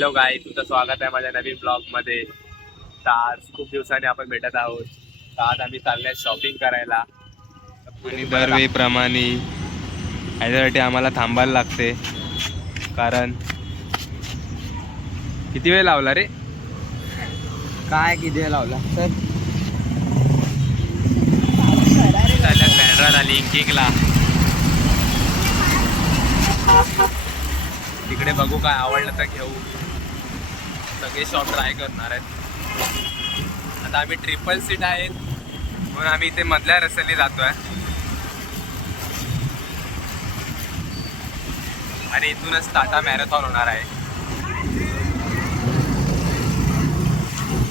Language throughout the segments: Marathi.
हॅलो गाय, तुझं स्वागत आहे माझ्या नवीन ब्लॉग मध्ये. तर आज खूप दिवसांनी आपण भेटत आहोत. तर आज आम्ही चाललोय शॉपिंग करायला. आणि दरवेळीप्रमाणे ह्याच्यासाठी आम्हाला थांबायला लागते, कारण किती वेळ लावला रे? काय किती वेळ लावला सर? चालल्यात बँड्राला लिंकिंगला. तिकडे बघू काय आवडलं तर घेऊ. सगळे शॉप ट्राय करणार आहेत. आता आम्ही ट्रिपल सीट आहेत म्हणून आम्ही इथे मधल्या रस्त्याने जातोय आणि इथूनच टाटा मॅरेथॉन होणार आहे.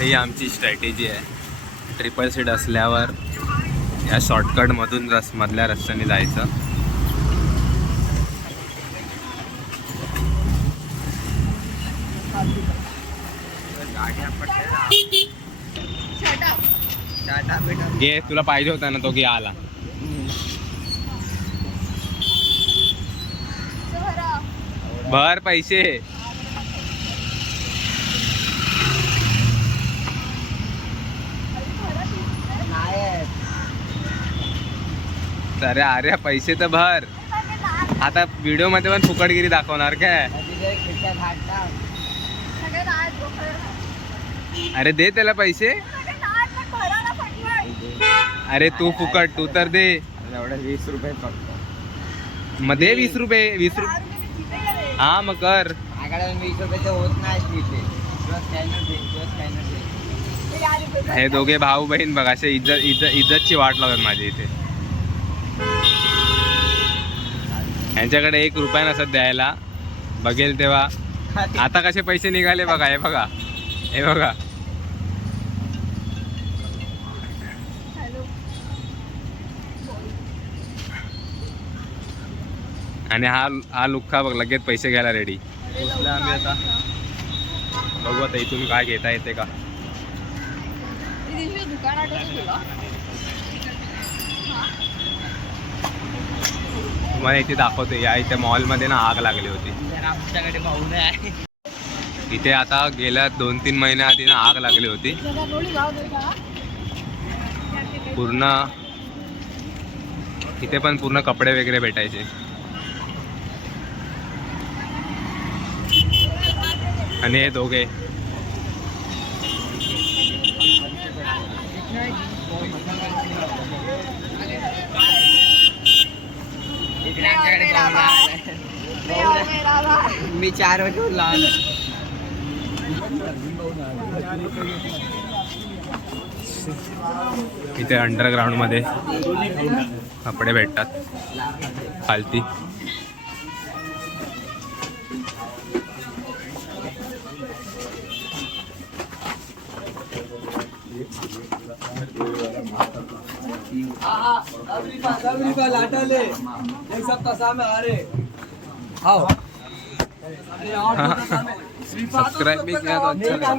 ही आमची स्ट्रॅटेजी आहे. ट्रिपल सीट असल्यावर या शॉर्टकटमधून मधल्या रस्त्याने जायचं. घे, तुला पाहिजे होता ना तो घे. आला भर पैसे. अरे अरे पैसे तर भर. आता व्हिडिओ मध्ये पण फुकटगिरी दाखवणार काय? अरे दे त्याला पैसे. अरे तू फुकट, तू तर दे. एवढे 20 रुपये फक्त. मग दे 20 रुपये. 20 रुपये हा मग कर. 20 रुपये तर होत नाही तिथे. स्कॅनर दे. हे दोघे भाऊ बहीण बघ, असे इज्जतची वाट लागत माझी इथे. यांच्याकडे 1 रुपया नसत द्यायला. बघेल तेव्हा. आता कसे पैसे निघाले बघा. हे बघा, हे बघा. आणि हा लुक्का बघ, लगेच पैसे घ्यायला रेडी. पोचला आम्ही आता. बघू आता इथून काय घेता येते का. तुम्हाला इथे दाखवते. या इथे मॉलमध्ये ना आग लागली होती. आमच्याकडे भाऊ नाही. इथे आता गेल्या 2-3 महिन्याआधी ना आग लागली होती. पूर्ण इथे पण पूर्ण कपडे वगैरे भेटायचे. आणि हे दोघे मी 4 वर्ष लहान आहे. इथे अंडरग्राऊंड मध्ये कपडे भेटतात खालती. सब्सक्राइब भी किया तो अच्छा लगा.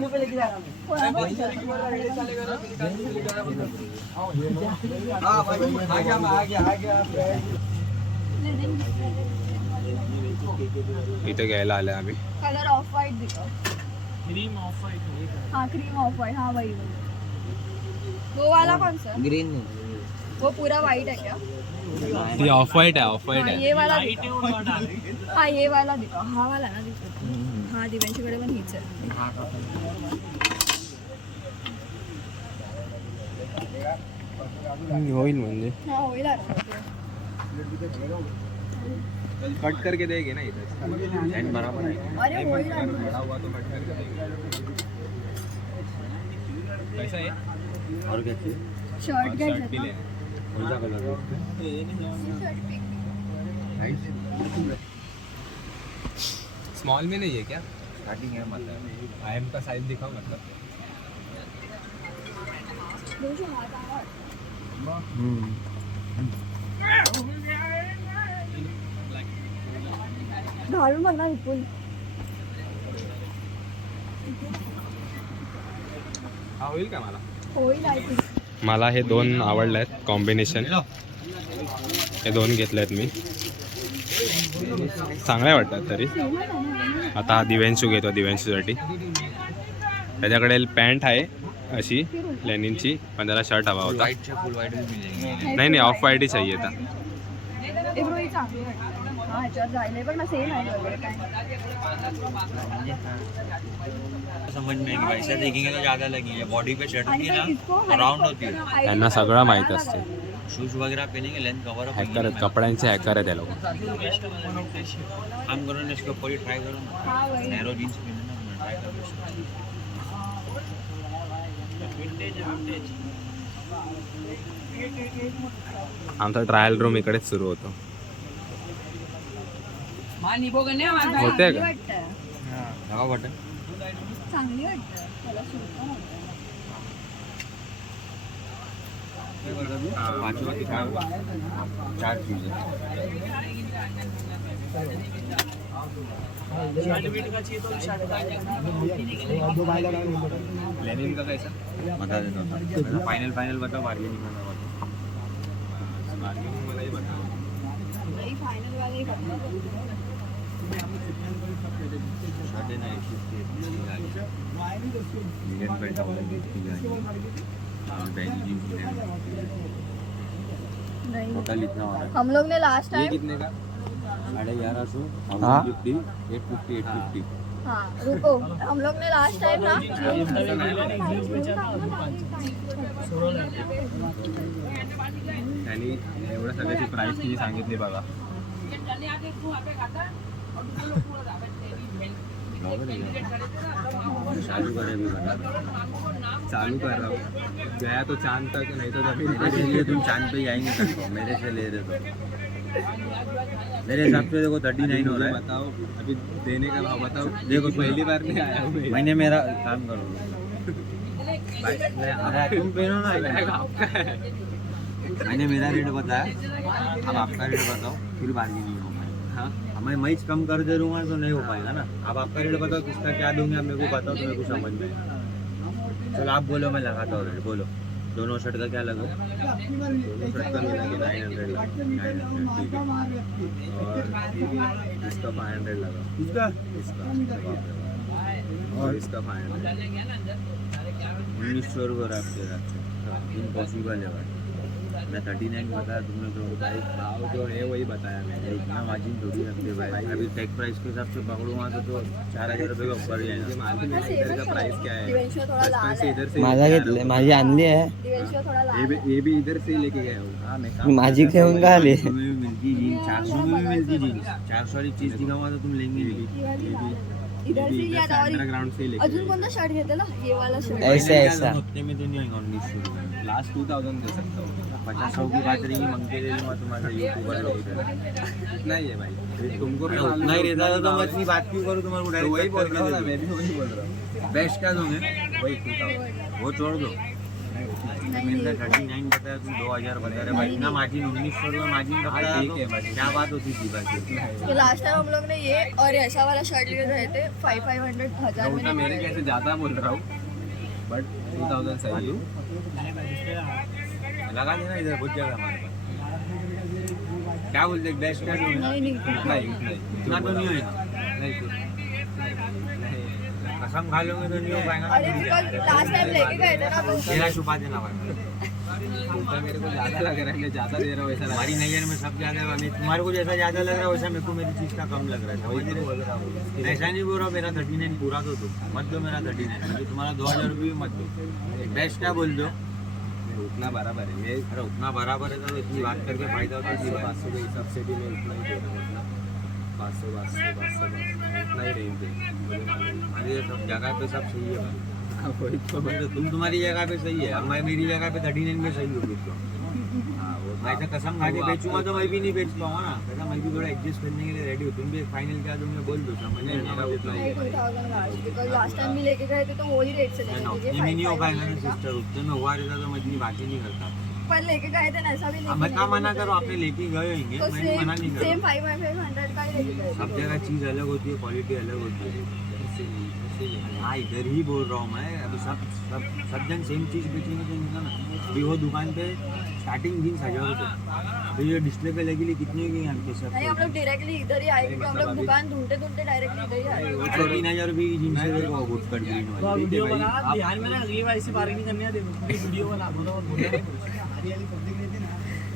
इथे घ्यायला आले आम्ही. कलर ऑफ व्हाइट दिखा. Cream of white. हाँ क्रीम ऑफ व्हाइट. हाँ वही वो वाला कौन सा? ग्रीन नहीं, वो पूरा व्हाइट है क्या? ती ऑफ व्हाइट है. ऑफ व्हाइट हाँ, है. ये वाला दिखा. हाँ ये वाला दिखा. हा वाला ना दिखा. हाँ दिव्यांशीकडे पण हीच आहे. होईल म्हणजे हाँ होईल आता. कट करके देगे ना इधर. बराबर है. अरे होईल आता. बड़ा हुआ तो कट करके देंगे. कैसा है? और क्या चाहिए? शर्ट घ्यायचं भी ले. कौन सा कलर है? स्मॉल में नहीं है क्या? स्टार्टिंग है मतलब. आई एम का साइज दिखाओ मतलब. घालून बघ ना विपुल. हा होईल का मला? होईल आय थिंक. मला हे 2 आवडले आहेत कॉम्बिनेशन. हे 2 घेतले आहेत मी. चांगले वाटतात तरी. आता हा दिव्यांशू घेतो दिव्यांशूसाठी. त्याच्याकडे पॅन्ट आहे अशी लेनिनची, पण त्याला शर्ट हवा होता. फुल व्हाईट भी मिलेंगे. नाही नाही, ऑफ व्हाईट ही चाहिए था. हे बघ, ही चांगली वाटते. हा, ह्याच्यावर जायला पण ना सेम आहे वगैरे काय. समझ में आएगी भाई, ऐसा देखेंगे तो ज्यादा लगेंगे. बॉडी पे शर्ट आणि की ते ना इसको राउंड होती है. त्यांना सगळं माहित असते. शूज वगैरह पहनेंगे, लेंथ कवर अप हॅकर आहेत, कपड्यांचे हॅकर आहेत त्या लोक. काम करो ना, इसके ऊपर ही ट्राई करो ना. हा वही. नैरो जीन्स पहनना, मैं ट्राई करो. आमचा ट्रायल रूम इकडेच सुरू होतो. होते चांगली का? वाटतं. लगा बटन. चांगली वाटतं. त्याला सूट पण होतं. पांचवा की चार चीज है. लेनिन का कैसा? बता देता हूँ. फाइनल बताओ, बार्गेनिंग में बताओ. बार्गेनिंग मलाही बताओ. वही फायनल वाले ही बघतो. साढ़े 950 की गाड़ी. मीडियम पे डबल की गाड़ी. और बैगी जीन्स की गाड़ी. नहीं, टोटल इतना हो रहा है. हम लोग ने लास्ट ये टाइम. कितने का? 1150, हाँ? 850. हाँ रुको, हम लोग ने लास्ट टाइम ना त्यांनी एवढं सगळ्याची प्राइस किती सांगितली बघा. चालू करे भी बता. चालू कर रहा हूँ. गया तो चांद तक, नहीं तो मेरे जमीन. लिए तुम चांद पे ही आएंगे तब तो. मेरे से ले रहे तो मेरे हिसाब से देखो 39 हो रहा है. बताओ अभी देने का भाव बताओ. देखो, पहली बार नहीं आया हूँ मैं. मैंने मेरा काम करो. तुम पहनो ना. आपका है. मैंने मेरा रेट बताया, अब आपका रेट बताओ, फिर बार्गेनिंग हो पाएगा. हाँ, मैं ही कम कर दे दूंगा तो नहीं हो पाएगा ना. अब आपका रेट बताओ, किसका क्या दूंगे आप मेरे को बताओ, तो मेरे को समझ में आएगा. चलो आप बोलो, मैं लगाता हूँ रेट. बोलो दोनों शर्ट का क्या लगा? दोनों शर्ट का मिला के 900 लगा. 900 ठीक है. और इसका 500 लगा. इसका इसका और इसका 500. 1900 रुपये आप दे रहे. इम्पॉसिबल है भाई. मैं 39 बताया तुमने तो. भाई भाव जो है वही बताया मैंने. इतना मार्जिन थोड़ी रखते भाई. अभी टैग प्राइस के हिसाब से पकड़ूंगा तो 4000 रुपये का ऊपर ये जाएगा. मालूम है इधर का प्राइस क्या है. दिवेंशू थोडा बचपन लाल से आहे. इधर से माझा घेतले, माझी आणली आहे. दिवेंशू थोडा लाल आहे. ये भी इधर से ही लेके गया हूँ. हाँ मैं काम माझी घेऊन का आली? 400 में भी मिलती जीन्स, 400 में भी मिलती जीन्स. 400 वाली चीज दिखाऊंगा तो तुम लेंगे नहीं. ही वाली लाल आहे. इधर से ही आता और अंडरग्राउंड से ही लेके अजून कोणता शर्ट घेतला? ये वाला शर्ट. ऐसा ऐसा. हफ्ते में तो नहीं आएगा 1900 रुपये. लास्ट 2000 दे सकता हूँ. 50 की बात रही मंगते दे दूंगा तुम्हारे यूट्यूबर लोग. इतना ही है भाई. तुमको भी मालूम नहीं है. रहता तो मैं इतनी बात क्यों करूँ तुम्हारे को. तो डायरेक्ट वही बोल रहा हूँ ना, डायरेक्ट मैं भी वही बोल रहा हूँ. बेस्ट क्या दोगे? वही 2000. वो छोड़ दो. नहीं, मैंने नहीं. 39 बताया, तुम 2000 बता रहे भाई. इतना मार्जिन 1900 रुपये मार्जिन का हाँ, बताया ठीक तो है भाई. क्या बात होती थी बाकी. तो लास्ट टाइम हम लोग ने ये और ऐसा वाला शर्ट लिए रहे थे 500 हजार में. उतना मेरे कैसे ज़्यादा बोल रहा हूँ, बट 2000 सही है. लगा देना इधर बहुत जगह हमारे पास. क्या बोलते बेस्ट क्या दोगे? नहीं नहीं. उतना ही उतना ही. इतना तो नहीं होगा. नहीं कसम खा लोगे तो नहीं हो पाएगा ना. अरे लास्ट टाइम लेके गए थे ना तो तेरा छुपा देना भाई. उतना मेरे को ज़्यादा लग रहा है. मैं ज़्यादा दे रहा हूँ ऐसा लग रहा हमारी नजर में सब ज्यादा है. तुम्हारे को जैसा ज्यादा लग रहा है वैसा मेरे को मेरी चीज का कम लग रहा है. है. वही तो बोल रहा हूँ. ऐसा नहीं बोल रहा मेरा 39 पूरा तो दो. मत दो मेरा 39. मुझे तुम्हारा 2000 रुपये मत दो. बेस्ट क्या बोल दो. उतना बराबर है. मैं अरे उतना बराबर है तो इतनी बात करके फायदा होता है. 500 के हिसाब से भी मैं उतना ही दे रहा हूँ. 500 उतना ही रेंज है. मुझे मालूम है. अरे ये सब जगह पे सब सही है भाई. वही तो तो तुम तुम्हारी जगह पे सही है. अब मैं मेरी जगह पे 39 में सही होगी तो. हाँ, वो मैं ऐसा कसम खा के बेचूंगा तो मैं भी नहीं बेच पाऊंगा ना. कैसा मैं भी थोड़ा एडजस्ट करने के लिए रेडी हूँ. तुम भी एक फाइनल क्या दोगे बोल दो. समझ नहीं, मेरा उतना ही है. 2000 लास्ट बिकॉज लास्ट टाइम भी लेके गए थे तो वही रेट से लेके गए उतने में नहीं हो पाएगा ना सिस्टर. उतने में हुआ रहता तो मैं इतनी बातें नहीं करता. पर लेके गए थे ना ऐसा भी अब लेके मैं क्या नहीं मना गए करूँ. थे. आपने लेके गए होंगे. तो मैं मना नहीं सेम करूँ. 500 का ही लेके गए थे. सब जगह चीज़ अलग होती है. क्वालिटी अलग होती है. ऐसे ही है। हाँ इधर ही बोल रहा हूँ मैं, अभी सब जन सेम चीज़ बेचेंगे तो नहीं ना। अभी वो दुकान पे स्टार्टिंग 20,000 रुपये, अभी ये डिस्प्ले पे लगी कितनी होगी हमके सब? नहीं, हम लोग डायरेक्टली इधर ही आएंगे, हम लोग दुकान ढूंढते ढूंढते डायरेक्टली इधर ही आएंगे। 3,000 रुपये की जीन्स है देखो, वो कट ग्रीन वाली। वीडियो बना ध्यान में ना, अगली बार ऐसी बार्गेनिंग करनी है, देखो पूरी वीडियो बना बोलो।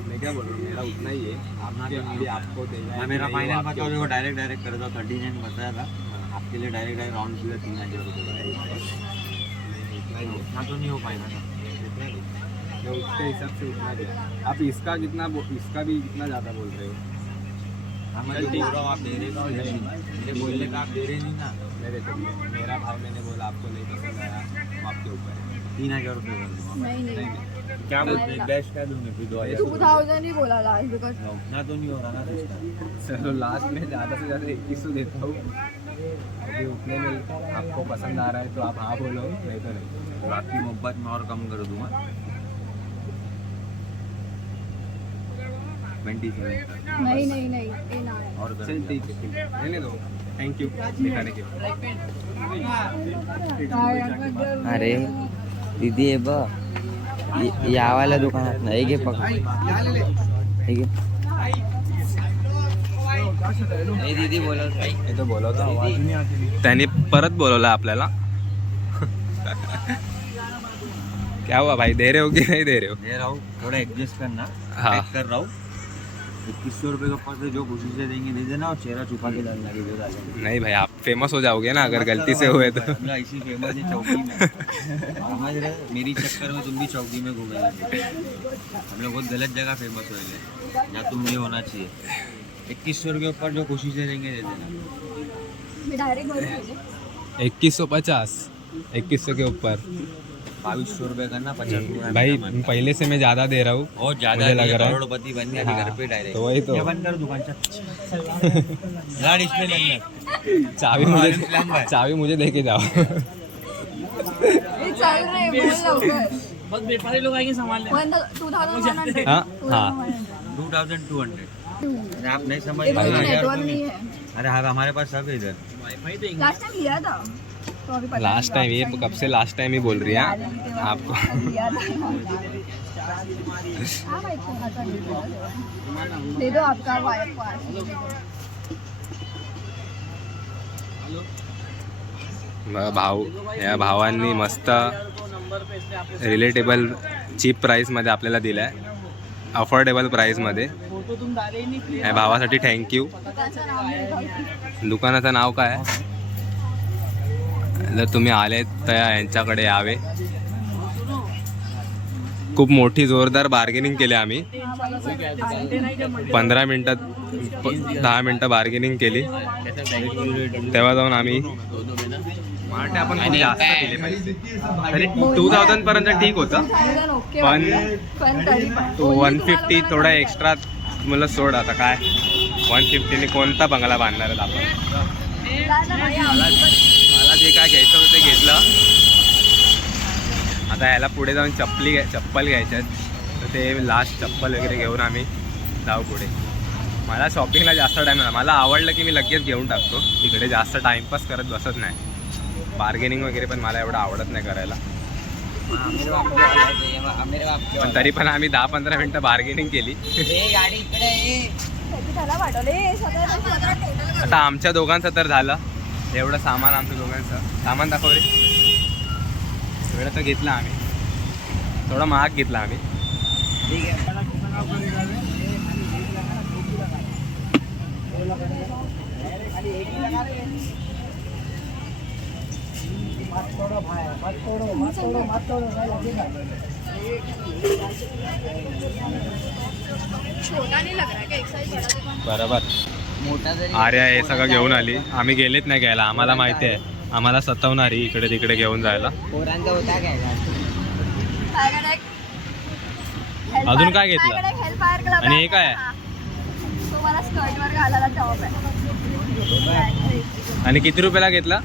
मैं क्या बोल रहा हूँ, मेरा उतना ही है, आपके लिए आपको देना है। मेरा फाइनल बताओ, देखो डायरेक्ट कर दो, 39 बताया था आपके लिए, डायरेक्ट राउंड किया 3,000 रुपये। उतना तो नहीं हो पाएगा ना, तो उसके हिसाब से उतना दे। आप इसका कितना इसका भी इतना ज़्यादा बोल रहे हो? हाँ मैं बोल रहा हूँ आप दे रहे हो, मेरे बोलने का आप दे रहे नहीं ना। मेरे को मेरा भाव मैंने बोला आपको नहीं पसंद आया, वो आपके ऊपर है। 3,000 रुपये कर दूँगा। नहीं नहीं, क्या बोलते हैं, बेस्ट क्या दूँगे फिर 2,000? 2000 ही बोला लास्ट, बिकॉज उतना तो नहीं हो रहा ना रिश्ता। चलो लास्ट में ज़्यादा से ज़्यादा 2100 देता हूँ। अभी उतने में आपको पसंद आ रहा है तो आप हाँ बोलो, नहीं तो नहीं। बाकी मोहब्बत में और कम कर दूँगा 27 तक। नहीं नहीं नहीं, ये ना है। और कर चल दूँगा। ठीक है, रहने दो। थैंक यू दिखाने के लिए। अरे दीदी हे बघ, यावाल्या दुकानात ना एक घे पकड, हे घे. हे दीदी बोलत नाही. हे तो बोलवता, त्यांनी परत बोलवलं आपल्याला. क्या हुआ भाई, दे रहे हो कि नहीं दे रहे हो? दे रहा हूँ, थोड़ा एडजस्ट करना। हाँ। पैक कर रहा हूँ। 2100 रुपये के ऊपर से जो खुशी से देंगे दे देना, और चेहरा छुपा के डालना की जो डालेंगे। नहीं भाई, आप फेमस हो जाओगे ना अगर गलती से हुए तो। हम लोग इसी फेमस है चौकी में, समझ रहे? मेरी चक्कर में तुम भी चौकी में घूमे, हम लोग बहुत गलत जगह फेमस होएंगे, या तुम ये होना चाहिए। 2100 रुपये ऊपर जो खुशी से देंगे दे देना। मी डायरेक्ट बोलूँ 2150, 2100 के ऊपर 2200 रुपये करना, 50 रुपये भाई। पहले से मैं ज्यादा दे रहा हूँ, बहुत ज्यादा मुझे लग रहा है। करोड़पति बन गया अभी घर पे डायरेक्ट। तो वही तो। ये बंद कर दुकान, चल डिस्प्ले लगना। चाबी मुझे दे के जाओ। ये चल रहे, बोल लवकर. बस व्यापारी लोग आएंगे सामान लेने. 2100. हाँ हाँ 2200। अरे आप नहीं समझ ये पा रहे नेटवर्क यार। नहीं है. अरे हाँ हमारे पास सब है इधर। वाईफाई देंगे. लास्ट टाइम लिया था तो अभी पता लास्ट टाइम, ये कब से लास्ट टाइम ही बोल रही है आपको। लिया था. हाँ भाई, तो खाता नहीं दे दो आपका वायर पास. भाऊ, या भावांनी मस्त रिलेटेबल चीप प्राईसमध्ये आपल्याला दिलं आहे, अफोर्डेबल प्राईसमध्ये. फोटो तुम डाले ही नहीं. या भावासाठी थँक्यू. दुकानाचं नाव नाही ठाऊक. दुकानाचं नाव काय आहे? जर तुम्ही आले तर यांच्याकडे यावे. खूप मोठी जोरदार बार्गेनिंग केली आम्ही. 15 मिनटात 10 मिनटं बार्गेनिंग केली, तेव्हा जाऊन आम्ही आपण खूप जास्त दिले पैसे. तरी 2000 पर्यंत ठीक होतं, ओके पण तरी पण 150 थोडा एक्स्ट्रा मला सोड. आता काय 150ने कोणता बंगला बांधणार आहेत आपण? मला जे काय घ्यायचं होतं ते घेतलं. आता याला पुढे जाऊन चप्पल घ्यायच्या आहेत, तर ते लास्ट चप्पल वगैरे घेऊन आम्ही जाऊ पुढे. मला शॉपिंगला जास्त टाईम नाही, मला आवडलं की मी लगेच घेऊन टाकतो. तिकडे जास्त टाईमपास करत बसत नाही. बार्गेनिंग वगैरे पण मला एवढं आवडत नाही करायला, पण तरी पण आम्ही 10-15 मिनटं बार्गेनिंग केली. त्याला वाटवले टोटल. आता आमच्या दोघांचं तर झालं. एवढं सामान आमच्या दोघांचं सामान दाखव रे. एवढं तर घेतलं आम्ही, थोडं महाग घेतला आम्ही. छोटा नहीं लग रहा है क्या, एक साइज बड़ा देखो. बरोबर. आर्या हे सगळं घेऊन आली, आम्ही गेलेच नाही घ्यायला. आम्हाला माहिती आहे आम्हाला सतवणारी इकडे तिकडे घेऊन जायला. अजून काय घेतलं? आणि हे काय आहे? तो मला स्कर्ट वर घालायला टॉप आहे. आणि किती रुपयाला घेतला?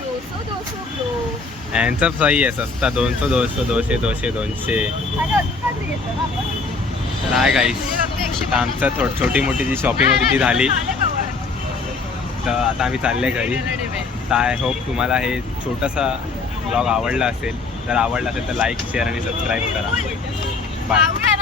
200 ब्रो. यांचं सही आहे, सस्ता. 200 200 200 200 200. आणि अजून काहीतरी घेतलं ना आपण. तर आहे गाईस, आता आमचं छोटी मोठी जी शॉपिंग होती ती झाली. तर आता आम्ही चालले घरी. तर आय होप तुम्हाला हे छोटासा ब्लॉग आवडला असेल. जर आवडला असेल तर लाईक शेअर आणि सबस्क्राईब करा. बाय.